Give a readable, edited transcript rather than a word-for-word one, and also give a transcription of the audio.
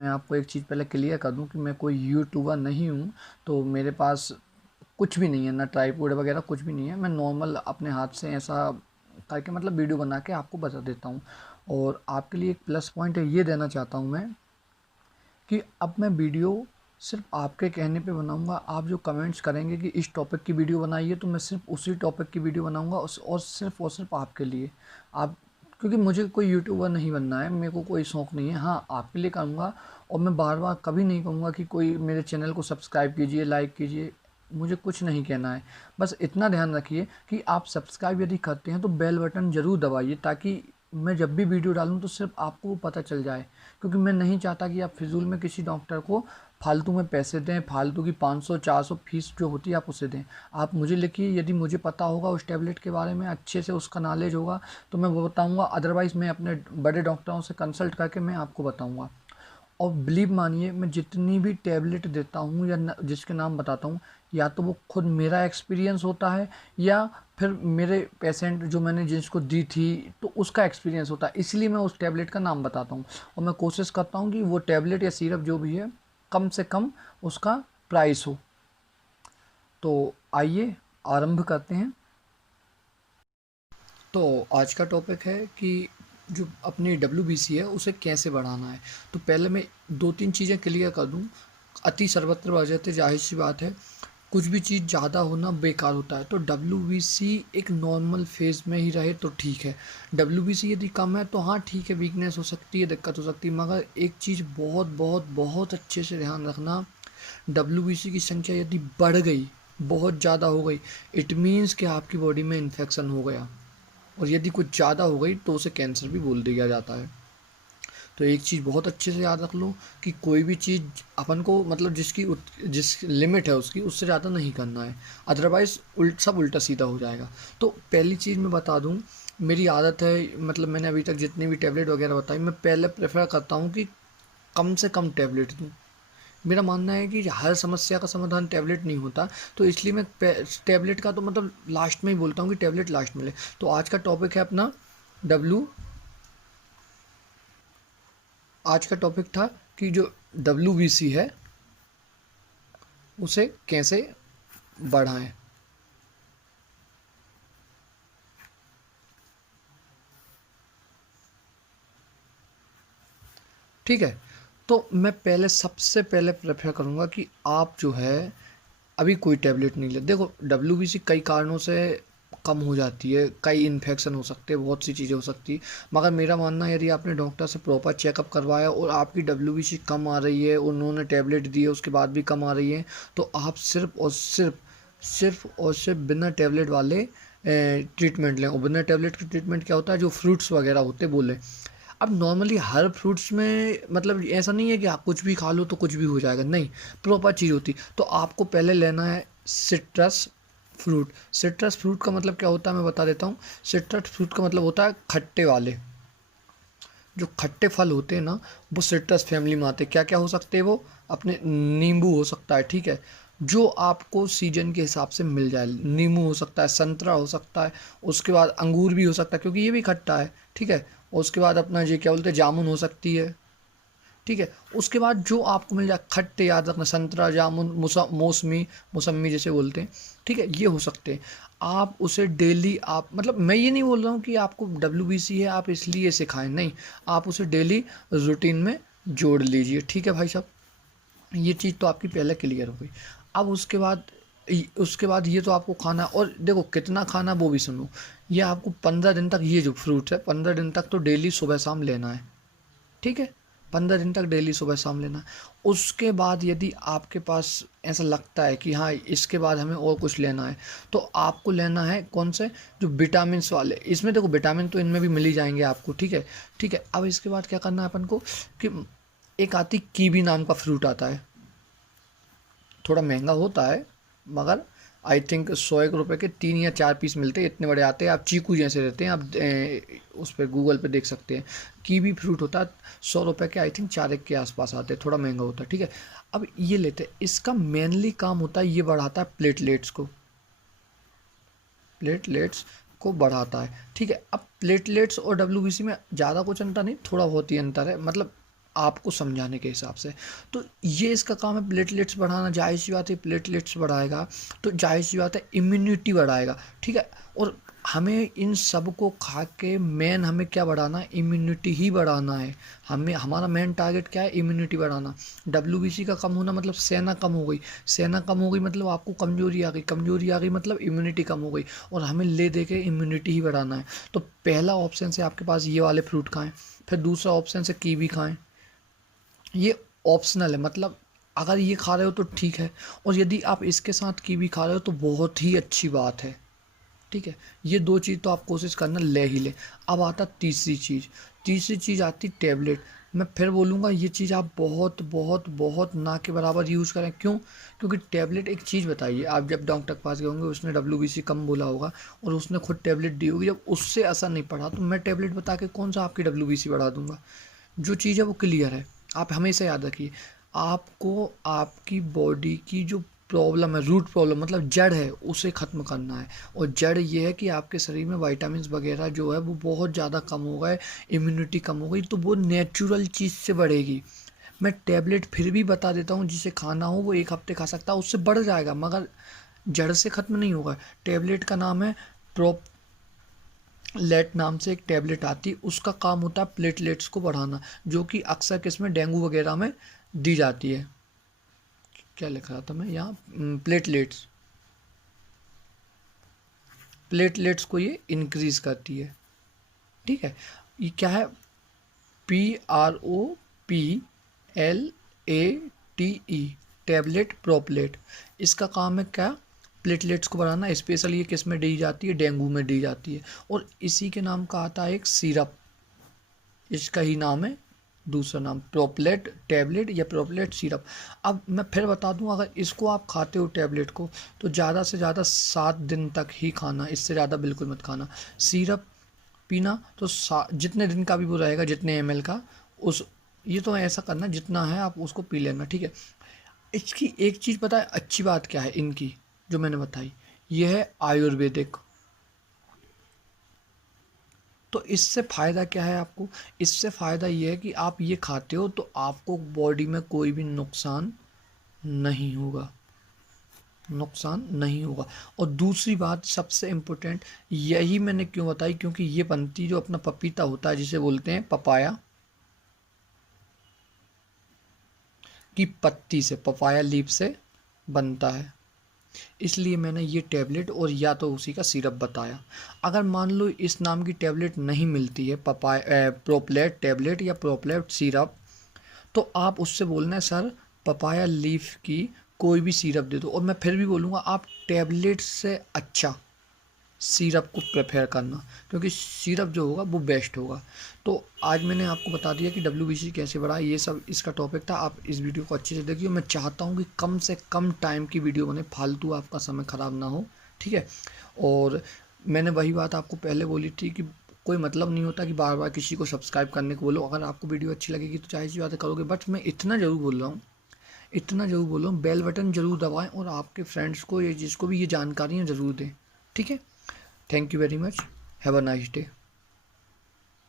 मैं आपको एक चीज़ पहले क्लियर कर दूं कि मैं कोई यूट्यूबर नहीं हूं। तो मेरे पास कुछ भी नहीं है, ना ट्राइपॉड वगैरह कुछ भी नहीं है। मैं नॉर्मल अपने हाथ से ऐसा करके मतलब वीडियो बना के आपको बता देता हूं। और आपके लिए एक प्लस पॉइंट ये देना चाहता हूं मैं कि अब मैं वीडियो सिर्फ आपके कहने पे बनाऊंगा। आप जो कमेंट्स करेंगे कि इस टॉपिक की वीडियो बनाइए, तो मैं सिर्फ उसी टॉपिक की वीडियो बनाऊंगा और सिर्फ आपके लिए। आप, क्योंकि मुझे कोई यूट्यूबर नहीं बनना है, मेरे को कोई शौक़ नहीं है। हाँ, आपके लिए करूँगा। और मैं बार बार कभी नहीं कहूँगा कि कोई मेरे चैनल को सब्सक्राइब कीजिए, लाइक कीजिए। मुझे कुछ नहीं कहना है। बस इतना ध्यान रखिए कि आप सब्सक्राइब यदि करते हैं तो बेल बटन ज़रूर दबाइए, ताकि मैं जब भी वीडियो डालूँ तो सिर्फ आपको वो पता चल जाए। क्योंकि मैं नहीं चाहता कि आप फिजूल में किसी डॉक्टर को फालतू में पैसे दें, फालतू की 500-400 फीस जो होती है आप उसे दें। आप मुझे लिखिए, यदि मुझे पता होगा उस टैबलेट के बारे में, अच्छे से उसका नॉलेज होगा, तो मैं वो बताऊंगा। अदरवाइज़ मैं अपने बड़े डॉक्टरों से कंसल्ट करके मैं आपको बताऊंगा। और बिलीव मानिए, मैं जितनी भी टैबलेट देता हूँ या जिसके नाम बताता हूँ, या तो वो खुद मेरा एक्सपीरियंस होता है, या फिर मेरे पेशेंट जो मैंने जिसको दी थी तो उसका एक्सपीरियंस होता है। इसलिए मैं उस टैबलेट का नाम बताता हूँ। और मैं कोशिश करता हूँ कि वो टैबलेट या सिरप जो भी है, कम से कम उसका प्राइस हो। तो आइए आरंभ करते हैं। तो आज का टॉपिक है कि जो अपनी WBC है उसे कैसे बढ़ाना है। तो पहले मैं दो तीन चीज़ें क्लियर कर दूं। अति सर्वत्र वर्जयते, जाहिर सी बात है, कुछ भी चीज़ ज़्यादा होना बेकार होता है। तो WBC एक नॉर्मल फेज़ में ही रहे तो ठीक है। WBC यदि कम है तो हाँ ठीक है, वीकनेस हो सकती है, दिक्कत हो सकती है। मगर एक चीज़ बहुत बहुत बहुत अच्छे से ध्यान रखना, WBC की संख्या यदि बढ़ गई, बहुत ज़्यादा हो गई, इट मीन्स कि आपकी बॉडी में इन्फेक्शन हो गया। और यदि कुछ ज़्यादा हो गई तो उसे कैंसर भी बोल दिया जाता है। तो एक चीज़ बहुत अच्छे से याद रख लो कि कोई भी चीज़ अपन को मतलब जिस लिमिट है उसकी, उससे ज़्यादा नहीं करना है। अदरवाइज़ सब उल्टा सीधा हो जाएगा। तो पहली चीज़ मैं बता दूं, मेरी आदत है, मतलब मैंने अभी तक जितनी भी टैबलेट वगैरह बताई, मैं पहले प्रेफर करता हूँ कि कम से कम टैबलेट दूँ। मेरा मानना है कि हर समस्या का समाधान टैबलेट नहीं होता। तो इसलिए मैं टैबलेट का तो मतलब लास्ट में ही बोलता हूँ कि टैबलेट लास्ट में ले। तो आज का टॉपिक है अपना डब्लू आज का टॉपिक था कि जो WBC है उसे कैसे बढ़ाएं। ठीक है। तो मैं पहले सबसे पहले प्रेफर करूँगा कि आप जो है अभी कोई टैबलेट नहीं ले। देखो, WBC कई कारणों से कम हो जाती है, कई इन्फेक्शन हो सकते हैं, बहुत सी चीज़ें हो सकती है। मगर मेरा मानना है, यदि आपने डॉक्टर से प्रॉपर चेकअप करवाया और आपकी WBC कम आ रही है, उन्होंने टैबलेट दी है उसके बाद भी कम आ रही है, तो आप सिर्फ और सिर्फ बिना टैबलेट वाले ट्रीटमेंट लें। और बिना टैबलेट के ट्रीटमेंट क्या होता है, जो फ्रूट्स वगैरह होते हैं बोले। अब नॉर्मली हर फ्रूट्स में मतलब ऐसा नहीं है कि आप कुछ भी खा लो तो कुछ भी हो जाएगा, नहीं। प्रॉपर चीज़ होती। तो आपको पहले लेना है सिट्रस फ्रूट। सिट्रस फ्रूट का मतलब क्या होता है मैं बता देता हूँ। सिट्रस फ्रूट का मतलब होता है खट्टे वाले। जो खट्टे फल होते हैं ना, वो सिट्रस फैमिली में आते हैं। क्या क्या हो सकते हैं वो, अपने नींबू हो सकता है, ठीक है, जो आपको सीजन के हिसाब से मिल जाए। नींबू हो सकता है, संतरा हो सकता है, उसके बाद अंगूर भी हो सकता है क्योंकि ये भी खट्टा है, ठीक है। और उसके बाद अपना ये क्या बोलते हैं, जामुन हो सकती है, ठीक है। उसके बाद जो आपको मिल जाए खट्टे, याद रखना, संतरा, जामुन, मौसमी, मौसमी जैसे बोलते हैं, ठीक है, ये हो सकते हैं। आप उसे डेली, आप मतलब मैं ये नहीं बोल रहा हूँ कि आपको WBC है आप इसलिए इसे खाएं, नहीं। आप उसे डेली रूटीन में जोड़ लीजिए, ठीक है भाई साहब। ये चीज़ तो आपकी पहले क्लियर हो गई। अब उसके बाद ये तो आपको खाना, और देखो कितना खाना वो भी सुनो। ये आपको 15 दिन तक, ये जो फ्रूट है 15 दिन तक तो डेली सुबह शाम लेना है, ठीक है। 15 दिन तक डेली सुबह शाम लेना। उसके बाद यदि आपके पास ऐसा लगता है कि हाँ इसके बाद हमें और कुछ लेना है, तो आपको लेना है कौन से, जो विटामिन वाले। इसमें देखो विटामिन तो इनमें भी मिल ही जाएंगे आपको, ठीक है। ठीक है, अब इसके बाद क्या करना है अपन को कि एक आती कीवी नाम का फ्रूट आता है। थोड़ा महंगा होता है, मगर आई थिंक 100 एक रुपये के 3 या 4 पीस मिलते हैं, इतने बड़े आते हैं। आप चीकू जैसे रहते हैं, आप उस पर गूगल पे देख सकते हैं। कीवी फ्रूट होता है, 100 रुपये के आई थिंक 4 एक के आसपास आते हैं, थोड़ा महंगा होता है, ठीक है। अब ये लेते हैं, इसका मेनली काम होता है, ये बढ़ाता है प्लेटलेट्स को बढ़ाता है, ठीक है। अब प्लेटलेट्स और WBC में ज़्यादा कुछ अंतर नहीं, थोड़ा बहुत ही अंतर है। मतलब आपको समझाने के हिसाब से। तो ये इसका काम है प्लेटलेट्स बढ़ाना। जाहिर सी बात है प्लेटलेट्स बढ़ाएगा तो जाहिर सी बात है इम्यूनिटी बढ़ाएगा, ठीक है। और हमें इन सब को खा के मेन हमें क्या बढ़ाना है, इम्यूनिटी ही बढ़ाना है। हमें हमारा मेन टारगेट क्या है, इम्यूनिटी बढ़ाना। WBC का कम होना मतलब सेना कम हो गई, सेना कम हो गई मतलब आपको कमजोरी आ गई, कमजोरी आ गई मतलब इम्यूनिटी कम हो गई, और हमें ले दे के इम्यूनिटी ही बढ़ाना है। तो पहला ऑप्शन से आपके पास ये वाले फ्रूट खाएं, फिर दूसरा ऑप्शन से कीवी खाएं। ये ऑप्शनल है, मतलब अगर ये खा रहे हो तो ठीक है, और यदि आप इसके साथ कीवी खा रहे हो तो बहुत ही अच्छी बात है, ठीक है। ये दो चीज़ तो आप कोशिश करना ले ही ले। अब आता तीसरी चीज़, तीसरी चीज़ आती टेबलेट। मैं फिर बोलूँगा ये चीज़ आप बहुत बहुत बहुत ना के बराबर यूज़ करें। क्यों? क्योंकि टेबलेट एक चीज़ बताइए, आप जब डॉक्टर के पास गए होंगे उसने WBC कम बोला होगा और उसने खुद टेबलेट दी होगी, जब उससे असर नहीं पड़ा तो मैं टेबलेट बता के कौन सा आपकी WBC बढ़ा दूंगा। जो चीज़ है वो क्लियर है। आप हमेशा याद रखिए, आपको आपकी बॉडी की जो प्रॉब्लम है, रूट प्रॉब्लम मतलब जड़ है, उसे ख़त्म करना है। और जड़ ये है कि आपके शरीर में विटामिन्स वगैरह जो है वो बहुत ज़्यादा कम हो गए, इम्यूनिटी कम हो गई, तो वो नेचुरल चीज़ से बढ़ेगी। मैं टैबलेट फिर भी बता देता हूँ, जिसे खाना हो वो 1 हफ्ते खा सकता है, उससे बढ़ जाएगा, मगर जड़ से ख़त्म नहीं होगा। टैबलेट का नाम है प्रोप लेट नाम से एक टैबलेट आती है, उसका काम होता है प्लेटलेट्स को बढ़ाना, जो कि अक्सर किसमें, डेंगू वगैरह में दी जाती है। क्या लिख रहा था मैं यहाँ, प्लेटलेट्स, प्लेटलेट्स को ये इंक्रीज करती है, ठीक है। ये क्या है, PROPLATE, टैबलेट प्रोपलेट। इसका काम है क्या, प्लेटलेट्स को बढ़ाना। स्पेशली ये किस में दी जाती है, डेंगू में दी जाती है। और इसी के नाम का आता है एक सिरप, इसका ही नाम है, दूसरा नाम प्रोपलेट टैबलेट या प्रोपलेट सिरप। अब मैं फिर बता दूं, अगर इसको आप खाते हो टैबलेट को तो ज़्यादा से ज़्यादा 7 दिन तक ही खाना, इससे ज़्यादा बिल्कुल मत खाना। सिरप पीना तो जितने दिन का भी वो रहेगा, जितने ml का, उस ये तो ऐसा करना जितना है आप उसको पी लेना, ठीक है। इसकी एक चीज़ पता है अच्छी बात क्या है इनकी, जो मैंने बताई, ये है आयुर्वेदिक। तो इससे फ़ायदा क्या है आपको, इससे फ़ायदा ये है कि आप ये खाते हो तो आपको बॉडी में कोई भी नुकसान नहीं होगा, नुकसान नहीं होगा। और दूसरी बात सबसे इम्पोर्टेंट, यही मैंने क्यों बताई, क्योंकि ये बनती जो अपना पपीता होता है, जिसे बोलते हैं पपाया की पत्ती से, पपाया लीफ से बनता है, इसलिए मैंने ये टैबलेट और या तो उसी का सिरप बताया। अगर मान लो इस नाम की टैबलेट नहीं मिलती है, प्रोपलेट टैबलेट या प्रोपलेट सिरप, तो आप उससे बोलना है सर पपाया लीफ की कोई भी सिरप दे दो। और मैं फिर भी बोलूँगा आप टैबलेट से अच्छा सिरप को प्रेफर करना, क्योंकि सिरप जो होगा वो बेस्ट होगा। तो आज मैंने आपको बता दिया कि WBC कैसे बढ़ा, ये सब इसका टॉपिक था। आप इस वीडियो को अच्छे से देखिए। मैं चाहता हूँ कि कम से कम टाइम की वीडियो बने, फालतू आपका समय ख़राब ना हो, ठीक है। और मैंने वही बात आपको पहले बोली थी कि कोई मतलब नहीं होता कि बार बार किसी को सब्सक्राइब करने को बोलो। अगर आपको वीडियो अच्छी लगेगी तो जाहिर सी बातें करोगे, बट मैं इतना ज़रूर बोल रहा हूँ, इतना ज़रूर बोल रहा हूँ, बेल बटन ज़रूर दबाएँ और आपके फ्रेंड्स को, ये जिसको भी ये जानकारियाँ ज़रूर दें, ठीक है। Thank you very much. Have a nice day.